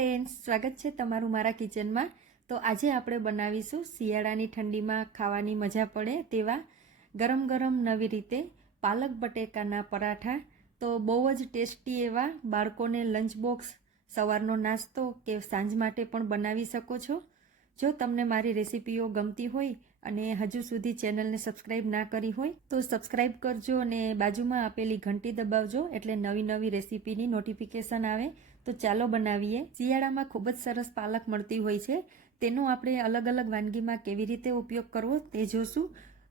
Friends, સ્વાગત છે તમારું મારા કિચનમાં। તો આજે આપણે બનાવીશું શિયાળાની ઠંડીમાં ખાવાની મજા પડે તેવા ગરમ ગરમ નવી રીતે પાલક બટેકાના પરાઠા। તો બહુ જ ટેસ્ટી એવા બાળકોને લંચ બોક્સ, સવારનો નાસ્તો કે સાંજ માટે પણ બનાવી શકો છો। જો તમને મારી રેસિપીઓ ગમતી હોય અને હજુ સુધી ચેનલને સબસ્ક્રાઇબ ના કરી હોય તો સબસ્ક્રાઇબ કરજો અને બાજુમાં આપેલી ઘંટી દબાવજો એટલે નવી નવી રેસિપીની નોટિફિકેશન આવે। તો ચાલો બનાવીએ। શિયાળામાં ખૂબ જ સરસ પાલક મળતી હોય છે, તેનો આપણે અલગ અલગ વાનગીમાં કેવી રીતે ઉપયોગ કરવો તે જોશું।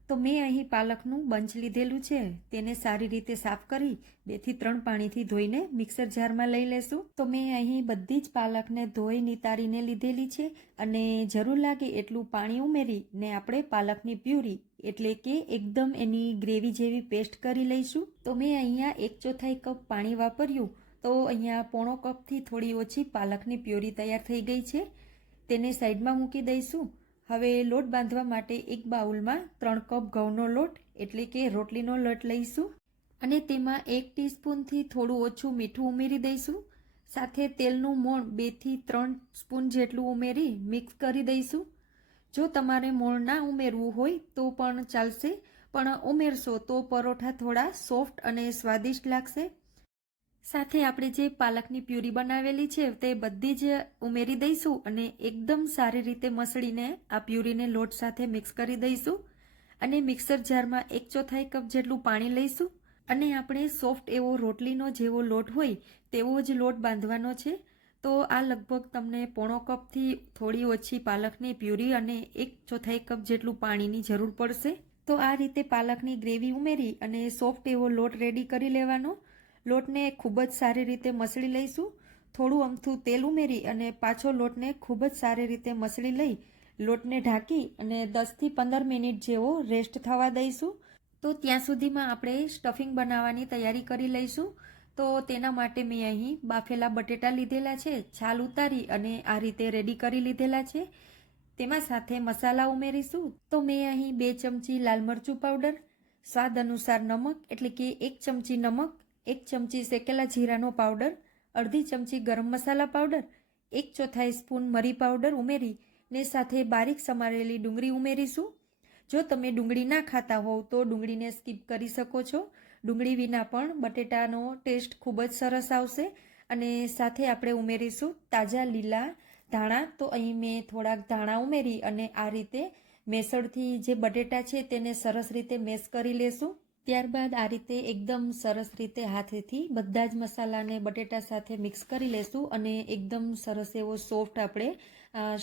તો મેં અહીં પાલકનું બંચ લીધેલું છે, તેને સારી રીતે સાફ કરી 2 થી 3 પાણીથી ધોઈને મિક્સર જારમાં લઈ લેશું। તો મેં અહીં બધી જ પાલકને ધોઈ નિતારીને લીધેલી છે અને જરૂર લાગે એટલું પાણી ઉમેરીને આપણે પાલકની પ્યુરી એટલે કે એકદમ એની ગ્રેવી જેવી પેસ્ટ કરી લઈશું। તો મેં અહીંયા 1/4 કપ પાણી વાપર્યું, તો અહીંયા પોણો કપથી થોડી ઓછી પાલકની પ્યુરી તૈયાર થઈ ગઈ છે, તેને સાઈડમાં મૂકી દઈશું। હવે લોટ બાંધવા માટે એક બાઉલમાં 3 કપ ઘઉંનો લોટ એટલે કે રોટલીનો લોટ લઈશું અને તેમાં 1 ટીસ્પૂનથી થોડું ઓછું મીઠું ઉમેરી દઈશું। સાથે તેલનું મોણ 2 થી 3 સ્પૂન જેટલું ઉમેરી મિક્સ કરી દઈશું। જો તમારે મોણ ના ઉમેરવું હોય તો પણ ચાલશે, પણ ઉમેરશો તો પરોઠા થોડા સોફ્ટ અને સ્વાદિષ્ટ લાગશે। સાથે આપણે જે પાલકની પ્યુરી બનાવેલી છે તે બધી જ ઉમેરી દઈશું અને એકદમ સારી રીતે મસળીને આ પ્યુરીને લોટ સાથે મિક્સ કરી દઈશું અને મિક્સર જારમાં 1/4 કપ જેટલું પાણી લઈશું અને આપણે સોફ્ટ એવો રોટલીનો જેવો લોટ હોય તેવો જ લોટ બાંધવાનો છે। તો આ લગભગ તમને પોણો કપથી થોડી ઓછી પાલકની પ્યુરી અને 1/4 કપ જેટલું પાણીની જરૂર પડશે। તો આ રીતે પાલકની ગ્રેવી ઉમેરી અને સોફ્ટ એવો લોટ રેડી કરી લેવાનો। લોટને ખૂબ જ સારી રીતે મસળી લઈશું। થોડું અમથું તેલ ઉમેરી અને પાછો લોટને ખૂબ જ સારી રીતે મસળી લઈ લોટને ઢાંકી અને 10 થી 15 મિનિટ જેવો રેસ્ટ થવા દઈશું। તો ત્યાં સુધીમાં આપણે સ્ટફિંગ બનાવવાની તૈયારી કરી લઈશું। તો તેના માટે મેં અહીં બાફેલા બટેટા લીધેલા છે, છાલ ઉતારી અને આ રીતે રેડી કરી લીધેલા છે। તેમાં સાથે મસાલા ઉમેરીશું। તો મેં અહીં 2 ચમચી લાલ મરચું પાવડર, સ્વાદ અનુસાર નમક એટલે કે 1 ચમચી નમક, 1 ચમચી શેકેલા જીરાનો પાવડર, અડધી ચમચી ગરમ મસાલા પાવડર, 1/4 સ્પૂન મરી પાવડર ઉમેરી ને સાથે બારીક સમારેલી ડુંગળી ઉમેરીશું। જો તમે ડુંગળી ના ખાતા હોવ તો ડુંગળીને સ્કીપ કરી શકો છો, ડુંગળી વિના પણ બટેટાનો ટેસ્ટ ખૂબ જ સરસ આવશે। અને સાથે આપણે ઉમેરીશું તાજા લીલા ધાણા। તો અહીં મેં થોડાક ધાણા ઉમેરી અને આ રીતે મેસળથી જે બટેટા છે તેને સરસ રીતે મેશ કરી લેશું। ત્યારબાદ આ રીતે એકદમ સરસ રીતે હાથેથી બધા જ મસાલાને બટેટા સાથે મિક્સ કરી લેશું અને એકદમ સરસ એવો સોફ્ટ આપણે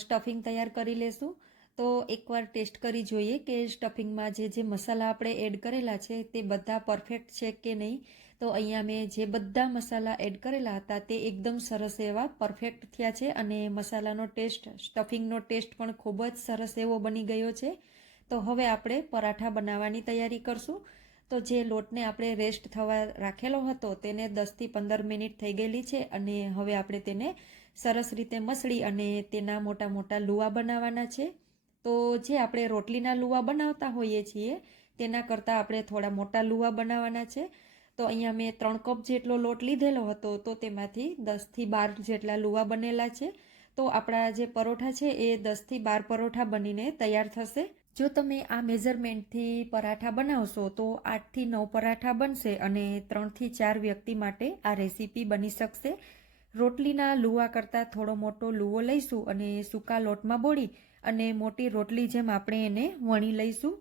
સ્ટફિંગ તૈયાર કરી લેશું। તો એકવાર ટેસ્ટ કરી જોઈએ કે સ્ટફિંગમાં જે મસાલા આપણે એડ કરેલા છે તે બધા પરફેક્ટ છે કે નહીં। તો અહીંયા મેં જે બધા મસાલા એડ કરેલા હતા તે એકદમ સરસ એવા પરફેક્ટ થયા છે અને મસાલાનો ટેસ્ટ, સ્ટફિંગનો ટેસ્ટ પણ ખૂબ જ સરસ એવો બની ગયો છે। તો હવે આપણે પરાઠા બનાવવાની તૈયારી કરશું। તો જે લોટને આપણે રેસ્ટ થવા રાખેલો હતો તેને 10 થી 15 મિનિટ થઈ ગયેલી છે અને હવે આપણે તેને સરસ રીતે મસળી અને તેના મોટા મોટા લુવા બનાવવાના છે। તો જે આપણે રોટલીના લુવા બનાવતા હોઈએ છીએ તેના કરતાં આપણે થોડા મોટા લુવા બનાવવાના છે। તો અહીંયા મેં 3 કપ જેટલો લોટ લીધેલો હતો, તો તેમાંથી 10 થી 12 જેટલા લુવા બનેલા છે। તો આપણા જે પરોઠા છે એ 10 થી 12 પરોઠા બનીને તૈયાર થશે। જો તમે આ મેઝરમેન્ટથી પરાઠા બનાવશો તો 8 થી 9 પરાઠા બનશે અને 3 થી 4 વ્યક્તિ માટે આ રેસીપી બની શકશે। રોટલીના લુવા કરતાં થોડો મોટો લુવો લઈશું અને સૂકા લોટમાં બોળી અને મોટી રોટલી જેમ આપણે એને વણી લઈશું।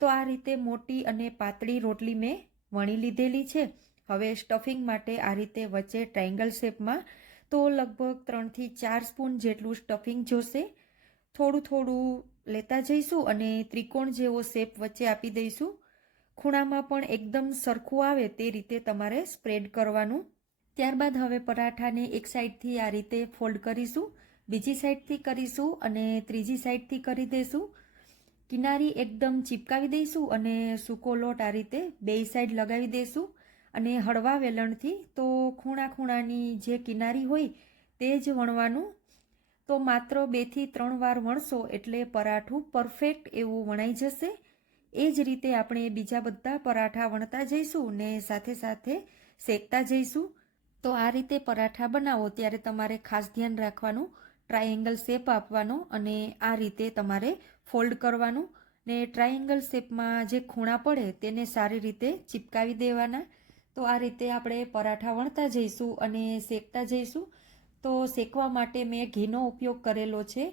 તો આ રીતે મોટી અને પાતળી રોટલી મેં વણી લીધેલી છે। હવે સ્ટફિંગ માટે આ રીતે વચ્ચે ટ્રાયેંગલ શેપમાં તો લગભગ 3 થી 4 સ્પૂન જેટલું સ્ટફિંગ જોશે। થોડું થોડું લેતા જઈશું અને ત્રિકોણ જેવો શેપ વચ્ચે આપી દઈશું। ખૂણામાં પણ એકદમ સરખું આવે તે રીતે તમારે સ્પ્રેડ કરવાનું। ત્યારબાદ હવે પરાઠાને એક સાઈડથી આ રીતે ફોલ્ડ કરીશું, બીજી સાઈડથી કરીશું અને ત્રીજી સાઈડથી કરી દઈશું। કિનારી એકદમ ચીપકાવી દઈશું અને સૂકો લોટ આ રીતે 2 સાઈડ લગાવી દઈશું અને હળવા વેલણથી તો ખૂણાની જે કિનારી હોય તે જ વણવાનું। તો માત્ર 2 થી 3 વાર વણશો એટલે પરાઠું પરફેક્ટ એવું વણાઈ જશે। એ જ રીતે આપણે બીજા બધા પરાઠા વણતા જઈશું ને સાથે સાથે શેકતા જઈશું। તો આ રીતે પરાઠા બનાવો ત્યારે તમારે ખાસ ધ્યાન રાખવાનું, ટ્રાયેંગલ શેપ આપવાનો અને આ રીતે તમારે ફોલ્ડ કરવાનું ને ટ્રાયેંગલ શેપમાં જે ખૂણા પડે તેને સારી રીતે ચિપકાવી દેવાના. તો આ રીતે આપણે પરાઠા વણતા જઈશું અને શેકતા જઈશું. તો શેકવા માટે મેં ઘીનો ઉપયોગ કરેલો છે.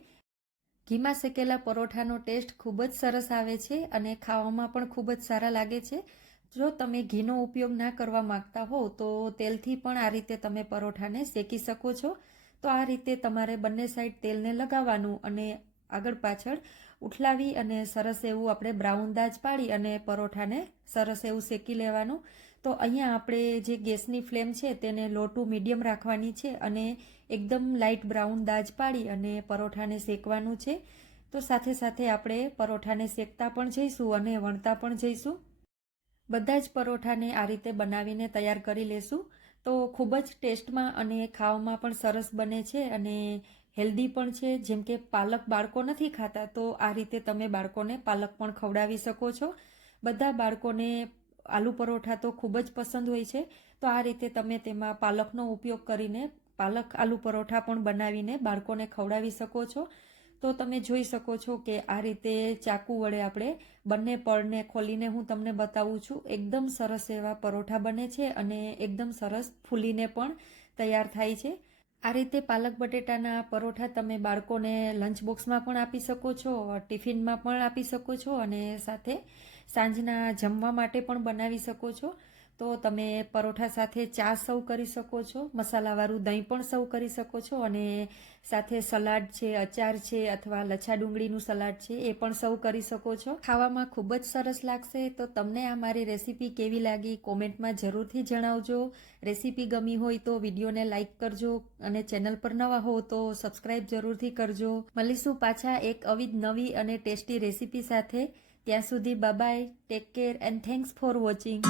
ઘીમાં શેકેલા પરોઠાનો ટેસ્ટ ખૂબ જ સરસ આવે છે અને ખાવામાં પણ ખૂબ જ સારા લાગે છે. જો તમે ઘીનો ઉપયોગ ના કરવા માંગતા હો તો તેલથી પણ આ રીતે તમે પરોઠાને શેકી શકો છો. તો આ રીતે તમારે બંને સાઈડ તેલને લગાવવાનું અને આગળ પાછળ ઉઠલાવી અને સરસ એવું આપણે બ્રાઉન દાજ પાડી અને પરોઠાને સરસ એવું શેકી લેવાનું. તો અહીંયા આપણે જે ગેસની ફ્લેમ છે તેને લો ટુ મીડિયમ રાખવાની છે અને એકદમ લાઇટ બ્રાઉન દાજ પાડી અને પરોઠાને શેકવાનું છે. તો સાથે સાથે આપણે પરોઠાને શેકતા પણ જઈશું અને વણતા પણ જઈશું. બધા જ પરોઠાને આ રીતે બનાવીને તૈયાર કરી લેશું. તો ખૂબ જ ટેસ્ટમાં અને ખાવામાં પણ સરસ બને છે અને હેલ્ધી પણ છે. જેમ કે પાલક બાળકો નથી ખાતા તો આ રીતે તમે બાળકોને પાલક પણ ખવડાવી શકો છો. બધા બાળકોને આલુ પરોઠા તો ખૂબ જ પસંદ હોય છે. તો આ રીતે તમે તેમાં પાલકનો ઉપયોગ કરીને પાલક આલુ પરોઠા પણ બનાવીને બાળકોને ખવડાવી શકો છો. તો તમે જોઈ શકો છો કે આ રીતે ચાકુ વડે આપણે બંને પળને ખોલીને હું તમને બતાવું છું. એકદમ સરસ એવા પરોઠા બને છે અને એકદમ સરસ ફૂલીને પણ તૈયાર થાય છે. આ રીતે પાલક બટેટાના પરોઠા તમે બાળકોને લંચ બોક્સમાં પણ આપી શકો છો, ટિફિનમાં પણ આપી શકો છો અને સાથે સાંજના જમવા માટે પણ બનાવી શકો છો. તો તમે પરોઠા સાથે ચા સર્વ કરી શકો છો, મસાલાવાળું દહીં પણ સર્વ કરી શકો છો અને સાથે સલાડ છે, અચાર છે અથવા લચ્છા ડુંગળીનું સલાડ છે એ પણ સર્વ કરી શકો છો. ખાવામાં ખૂબ જ સરસ લાગશે. તો તમને આ મારી રેસીપી કેવી લાગી કોમેન્ટમાં જરૂરથી જણાવજો. રેસીપી ગમી હોય તો વિડીયોને લાઇક કરજો અને ચેનલ પર નવા હો તો સબસ્ક્રાઈબ જરૂરથી કરજો. મળીશું પાછા એક આવી જ નવી અને ટેસ્ટી રેસીપી સાથે. ત્યાં સુધી bye bye, take care and thanks for watching.